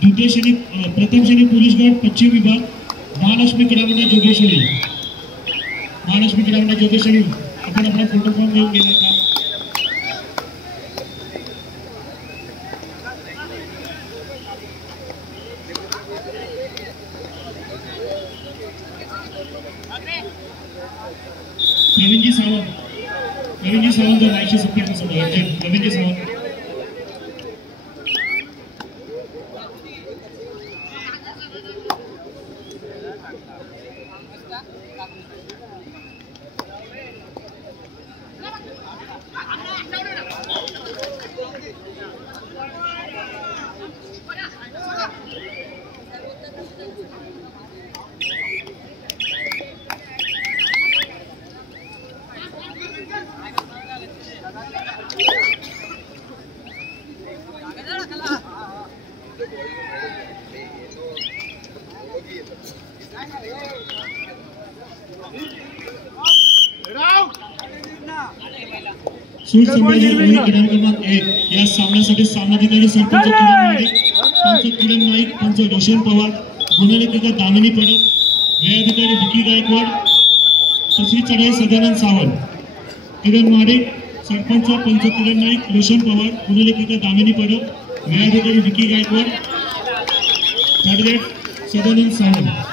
द्वितीय श्रेणी प्रथम श्रेणी पोलीस गट पश्चिम विभाग महालक्ष्मी क्रीडामंडळ जोगेश्वरी आपण आपला फोटो फॉर्म घेऊन गेला का? प्रवीणजी सावंत 170 प्रवीणजी सावंत क्रमांक 1 या सामन्यासाठी सामनाधिकारी सरपंच किरण नाईक पंच रोशन पवार गुणलेखिका दामिनी पडक न्यायाधिकारी विकी गायकवाड सश्री चढाई सदानंद सावंत किरण माडे सरपंच पंच किरण नाईक रोशन पवार गुणलेखिका दामिनी पडक न्यायाधिकारी विकी गायकवाड ॲडव्होकेट सदानंद सावंत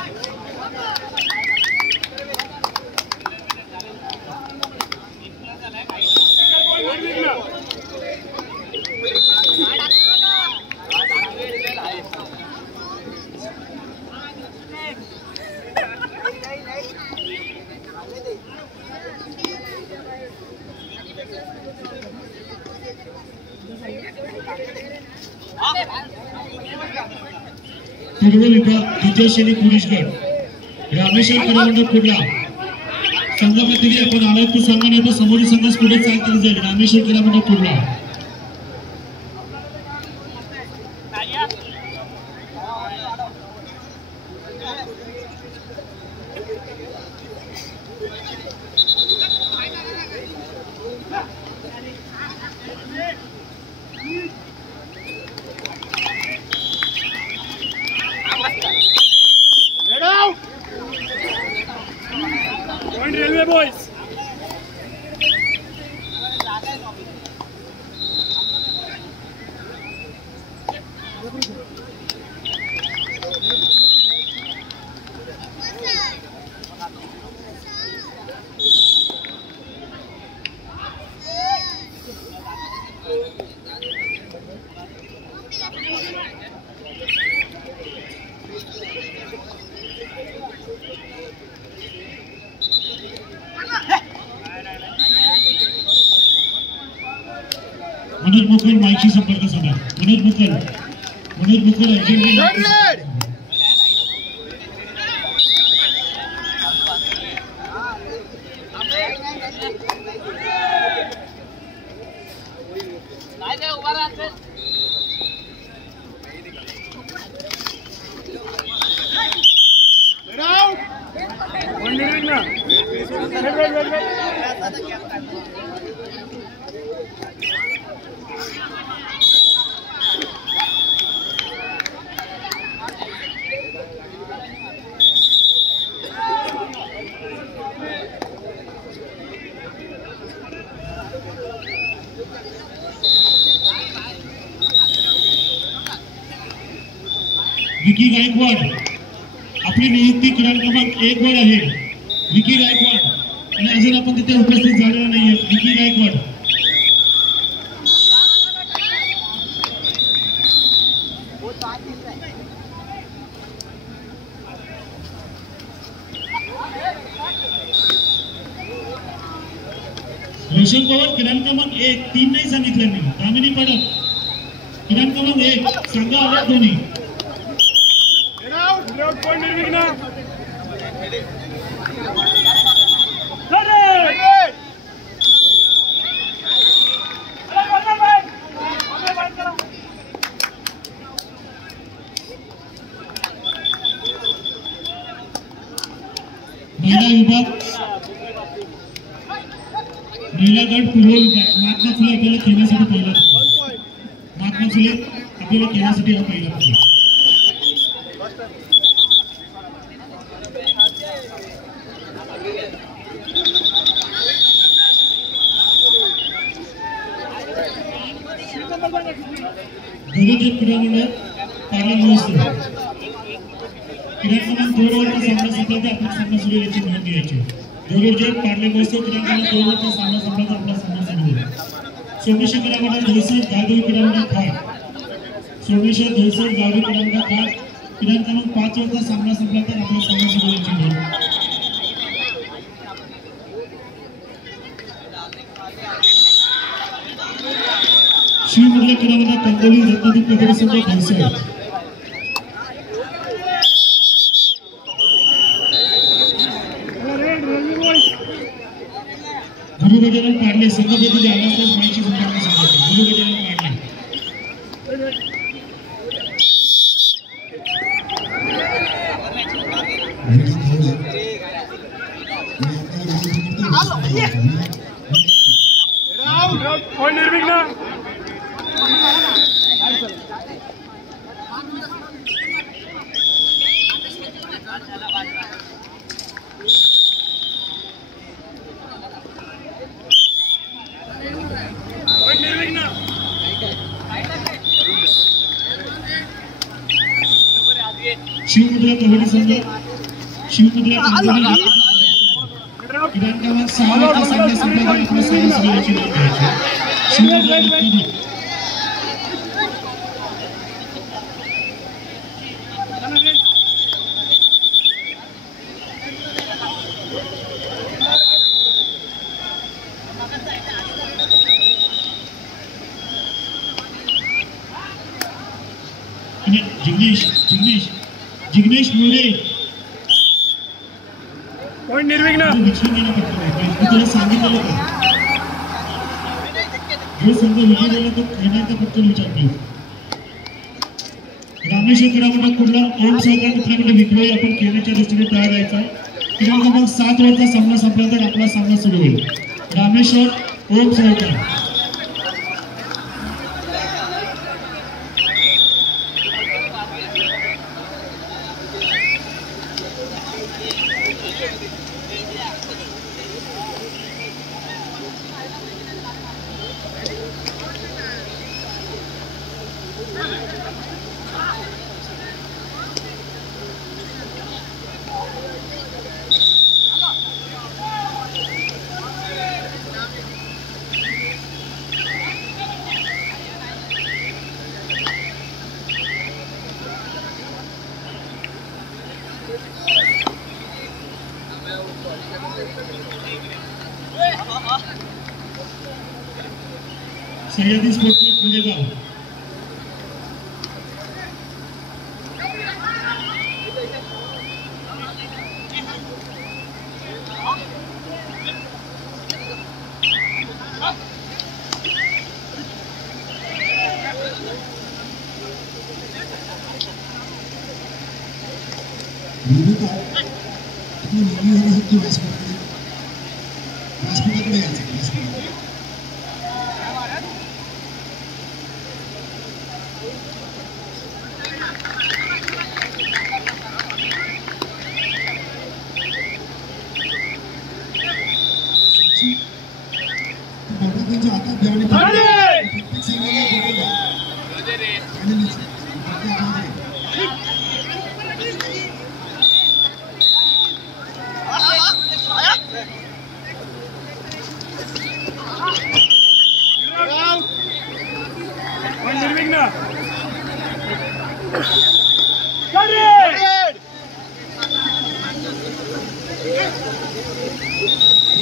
पूर्व विभाग द्वितीय श्रेणी पोलीस गट रामेश्वर क्रीडामंडळ कुर्ला संघामध्ये आपण आलो तो संघ नाही तर समोरील संघास पुढे चालता जाईल. रामेश्वर क्रीडामंडळ कुर्ला Railway boys. मनोज मुकुल माईकशी संपर्क साधा. मनोज मुकुल विकी गायकवाड आपली नियुक्ती क्रमांक 1 वर आहे. विकी गायकवाड आणि अजून आपण तिथे उपस्थित झालेला नाहीये. विकी गायकवाड रोशन पवार क्रमांक 1 3 नाही सांगितलं मी. दामिनी पडक क्रमांक 1 सांगा आले दोन्ही. महिला विभाग महिला गट पूर्व विभाग महात्मा फुले आपल्याला खेळण्यासाठी पहिला. महात्मा फुले आपल्याला खेळण्यासाठी हा पहिला. जोरोजेट क्रीडामंडळ पार्ले महोत्सव क्रीडा क्रमांक 2 वरचा सामना संपला तर आपला सामना सुरू याची नोंद घ्यायची. जोरोजेट पार्ले महोत्सव क्रीडा क्रमांक 2 वरचा सामना संपला तर आपला सामना सुरू होईल. सोमेश्वर क्रीडामंडळ दहिसर जाधव क्रीडामंडळ खाड सोमेश्वर दहिसर जाधव क्रीडामंडळ खाड क्रीडा क्रमांक 5 वरचा सामना संपला तर आपला सामना सुरू याची नोंद. शिवमधल्या क्रीडामंडळ कंगोली रत्नागिरी कबड्डी संघ दहिसर गुरु गजानन पाडले संघपती जाण्यास माहिती संघटना सांगते. गुरु गजानन पाडले पॉइंट निर्विघ्न शिवमुद्रा कबड्डी संघ शिवमुद्रा क्रीडा क्रमांक 6 वरचा सामना संपला तर आपला सामना सुरू याची नोंद घ्यायची. शिवमुद्रा रत्नागिरी जिग्नेश मोरे पॉइंट निर्विघ्न विचारून गेला पटकन मी तुला सांगितलं होतं जो संघ विजय झाला तो खेळण्याचा पटकन विचार केला. रामेश्वर क्रीडामंडळ कुर्ला ओम सहकार मित्रांकडे विक्रय आपण खेळण्याच्या दृष्टीने तयार राहायचा. क्रीडा क्रमांक 7 वरचा सामना संपला तर आपला सामना सुरू होईल. रामेश्वर ओम सहकार Sahyadri sports club Punegaon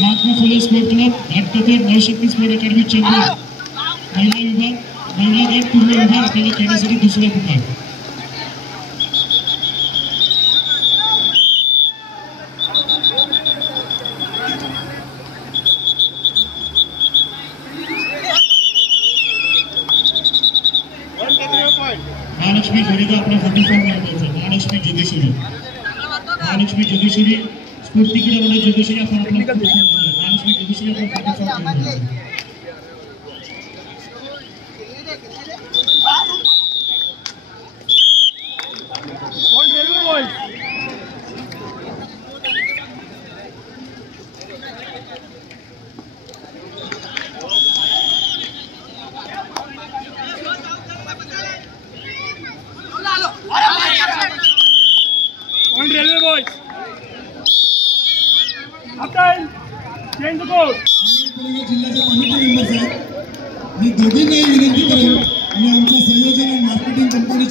Mahatma Phule sport club Ghatkopar Navshakti sport academy Chembur महिला गट पूर्ण विभाग आपल्याला खेळण्यासाठी दुसरा पुकार. महालक्ष्मी जोडेगाव आपला फोटो फॉर्म मारतो. महालक्ष्मी जोगेश्वरी स्फूर्ती क्रीडामंडळ जोगेश्वरी आपण आपला फोटो फॉर्म दिला. महालक्ष्मी जोगेश्वरी आपण फोटो फॉर्म दिला.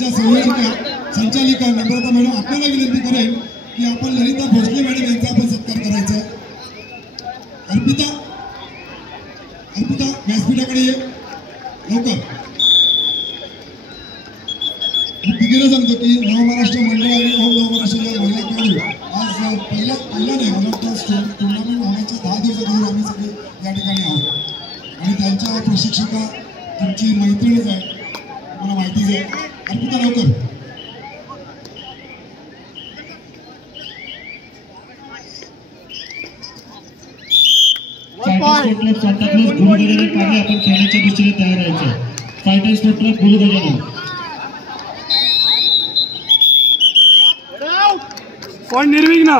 स्पर्धेच्या संयोजिका संचालिका नम्रता मॅडम आपल्याला विनंती करेल की आपण ललिता भोसले मॅडम यांचा आपण सत्कार करायचा. अर्पिता व्यासपीठाकडे ये लवकर. तिघीला सांगतो की नवमहाराष्ट्र मंडळ आणि नवमहाराष्ट्राच्या महिला खेळाडू आज पहिला नाही मला वाटतं टुर्नामेंट होण्याच्या 10 दिवसापूर्वी आम्ही सगळे या ठिकाणी आहोत आणि त्यांच्या प्रशिक्षिका तुमची मैत्रीणच आहे, मला माहितीच आहे. अर्पिता लवकर. Fighters sport club Santacruz Gurugajanan Parle आपण खेळण्याच्या दृष्टीने तयार राहायचं. Fighters sport club Gurugajanan point Nirvighna.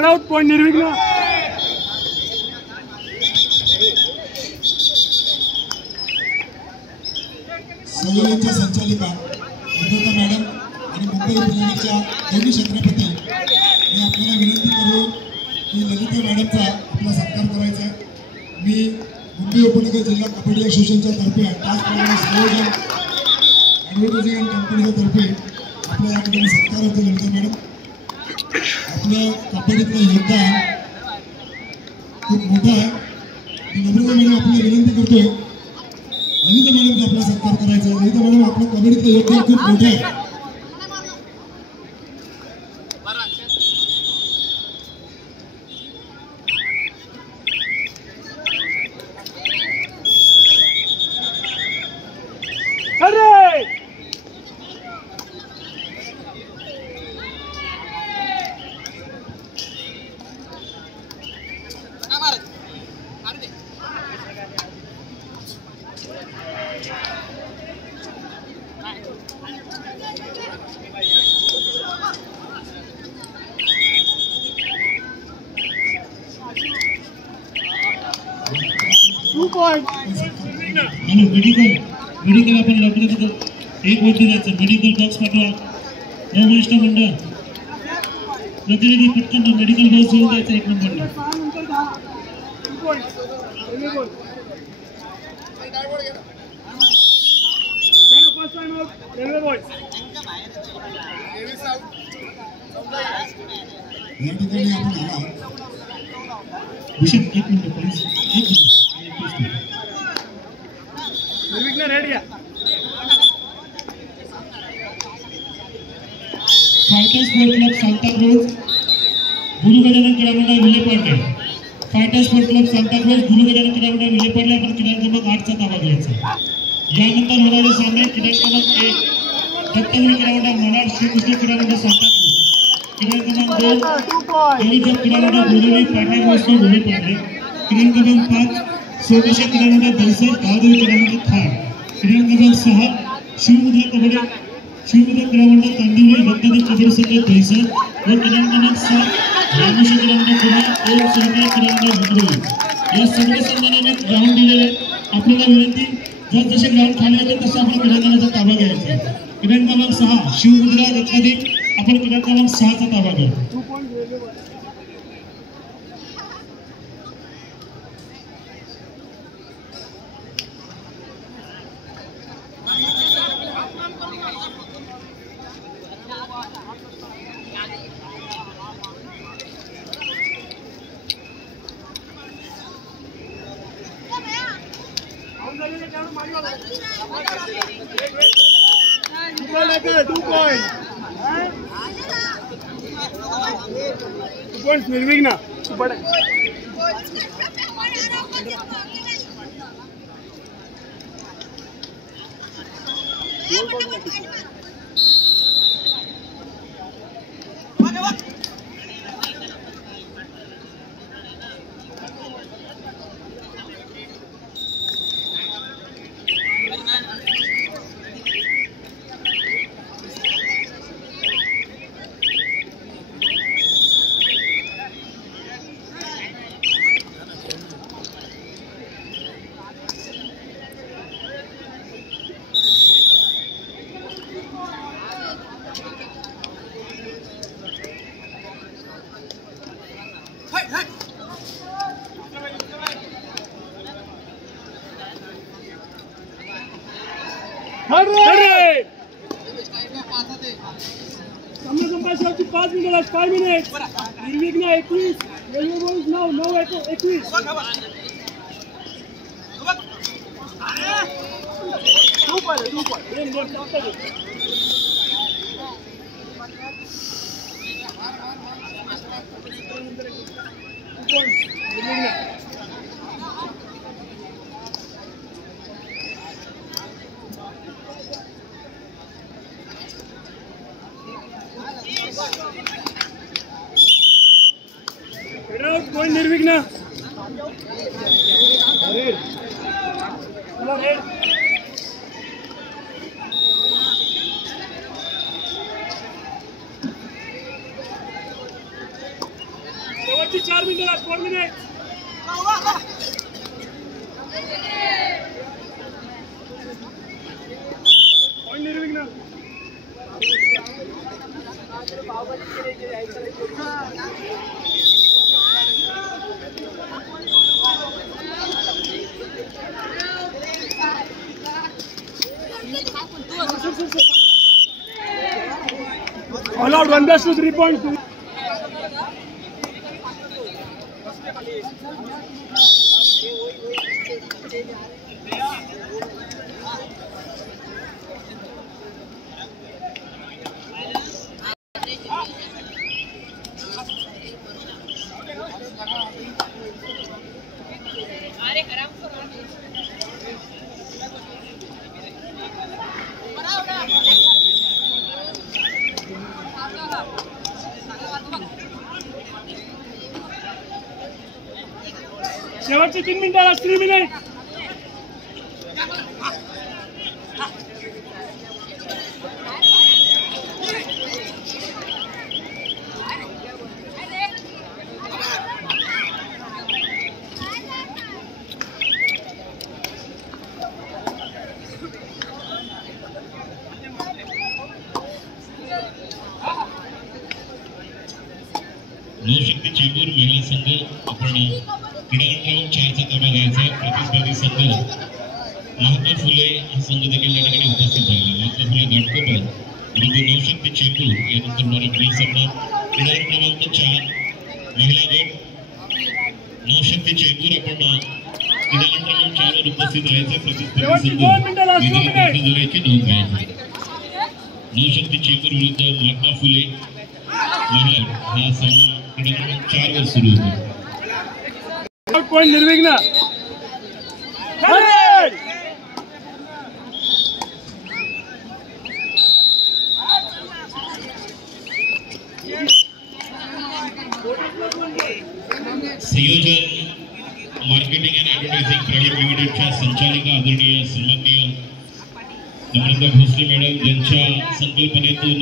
Out point Nirvighna. संयोजनच्या संचालिका नम्रता मॅडम आणि मुंबई उपनगरच्या दोन्ही छत्रपती मी आपल्याला विनंती करू की ललिता मॅडमचा आपला सत्कार करायचा आहे. मी मुंबई उपनगर जिल्हा कबड्डी असोसिएशनच्या तर्फे त्याचप्रमाणे संयोजन ॲडव्हर्टायझिंग अँड कंपनीच्या तर्फे आपल्या या ठिकाणी सत्कार होतो. ललिता मॅडम आपलं कबड्डीतलं योगदान खूप मोठं आहे. नम्रता मॅडम आपल्याला विनंती करतोय ललिता मॅडमचा आपला सत्कार करायचा. ललिता मॅडम आपलं कबड्डीतलं योगदान खूप मोठं आहे. हॅलो मेडिकल आपण लवकर एक वरती जायचं. मेडिकल बॉक्स पाठवा. नवमहाराष्ट्र मंडळ प्रतिनिधी पटकन मेडिकल बॉक्स घेऊन जायचं 1 नंबरला. या ठिकाणी आपण आला Bhushan 1 minute please. 1 minute Nirvighna ready आहे. Fighters sport club Santacruz Gurugajanan क्रीडामंडळ Vile Parle. Fighters sport club Santacruz Gurugajanan क्रीडामंडळ विलेपार्ले आपण क्रीडा क्रमांक 8चा ताबा घ्यायचा. यानंतर होणारे सामने क्रीडा क्रमांक 1 दत्तगिरी क्रीडामंडळ मलाड श्रीकृष्ण क्रीडामंडळ सांताक्रूज. क्रीडा क्रमांक 2 कॉलेज ऑफ क्रीडामंडळ बोरिवली पाटणा महोत्सव विलेपार्ले. क्रीडा क्रमांक 5 सोमेश्वर क्रीडामंडळ दहिसर गावदेवी क्रीडामंडळ थाळ. क्रीडा क्रमांक 6 शिवमुद्रा क्रीडामंडळ कांदिवली रत्नागिरी कबड्डी संघ दहिसर व क्रीडा क्रमांक 7 रामेश्वर क्रीडामंडळ पुणे ओम सहकारी क्रीडामंडळ मुंबई. या सगळ्या संघाने ग्राउंड दिलेले. आपल्याला विनंती जसे ग्राउंड खाली होते तसं आपण क्रीडांगणाचा ताबा घ्यायचा. क्रीडा क्रमांक 6 शिवमुद्रा रत्नागिरी आपण क्रीडा क्रमांक 6चा ताबा घ्या. निर्विघ्न सामना संपायसाठी 5 मिनिटाला 5 मिनिट निर्विघ्न 21 रेल्वे बॉल्स 9 पॉइंट निर्विघ्न शेवटची 4 मिनिटाला 4 मिनिट पॉइंट निर्विघ्न All out 1+2 3.2. शेवटची 3 मिनिटाला 3 मिनिट नवशक्ती चेंबूर महिला संघ आपण क्रीडांगण 4चा ताबा घ्यायचा. प्रतिस्पर्धी संघ महात्मा फुले हा संघ देखील या ठिकाणी उपस्थित झाला. महात्मा फुले घाटकोपर विरुद्ध नवशक्ती चेंबूर यानंतर होणारा पुढील सामना क्रीडांगण क्रमांक 4 महिला गट नवशक्ती चेंबूर आपण क्रीडांगण क्रमांक 4 वर उपस्थित राहायचे. प्रतिस्पर्धी संघ झाल्याची नोंद घ्यायची. नवशक्ती चेंबूर विरुद्ध महात्मा फुले महिला हा सामना क्रीडांगण 4 वर सुरू होतो. पॉइंट निर्विघ्न संयोजन मार्केटिंग अँड ॲडव्हर्टायझिंग प्रायव्हेट लिमिटेडच्या संचालिका आदरणीय सन्माननीय नम्रता भोसले मॅडम यांच्या संकल्पनेतून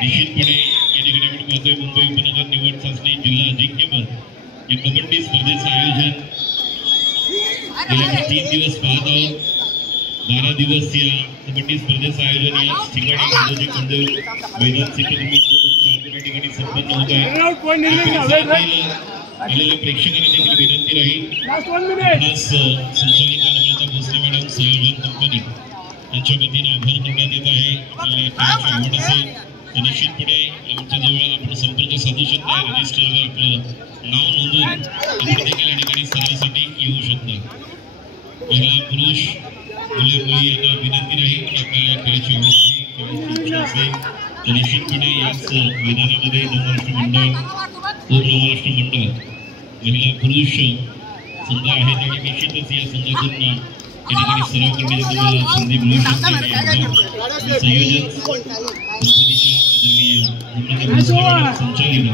निश्चितपणे या ठिकाणी आपण पाहतोय मुंबई उपनगर निवड चाचणी जिल्हा अजिंक्यपद या कबड्डी स्पर्धेचं आयोजन गेल्या 3 दिवस पाहत आहोत. 12 दिवस या कबड्डी स्पर्धेचं आयोजन याच ठिकाणी गांधीजी कोंडदेव मैदान सेक्टर ठिकाणी संपन्न होत आहे. आलेल्या प्रेक्षकांना देखील विनंती राहील खास संचालिका नम्रता भोसले मॅडम संयोजन कंपनी यांच्या वतीने आभार करण्यात येत आहे. आपल्याला खेळाची आवड असेल तर निश्चितपणे आमच्याजवळ आपण संपर्क साधू शकता. रजिस्टरवर आपलं नाव नोंदवून आपण देखील या ठिकाणी सरावासाठी येऊ शकता. महिला पुरुष मुले मुली यांना विनंती राहील की आपल्याला खेळाची आवड आहे खेळाची इच्छा असेल तर निश्चितपणे याच मैदानामध्ये नवराष्ट्र मंडळ उपनवराष्ट्र मंडळ महिला पुरुष संघ आहेत आणि निश्चितच या संघातून या ठिकाणी सराव करण्याची तुम्हाला संधी मिळू शकते. संयोजन कंपनीच्या संचालिका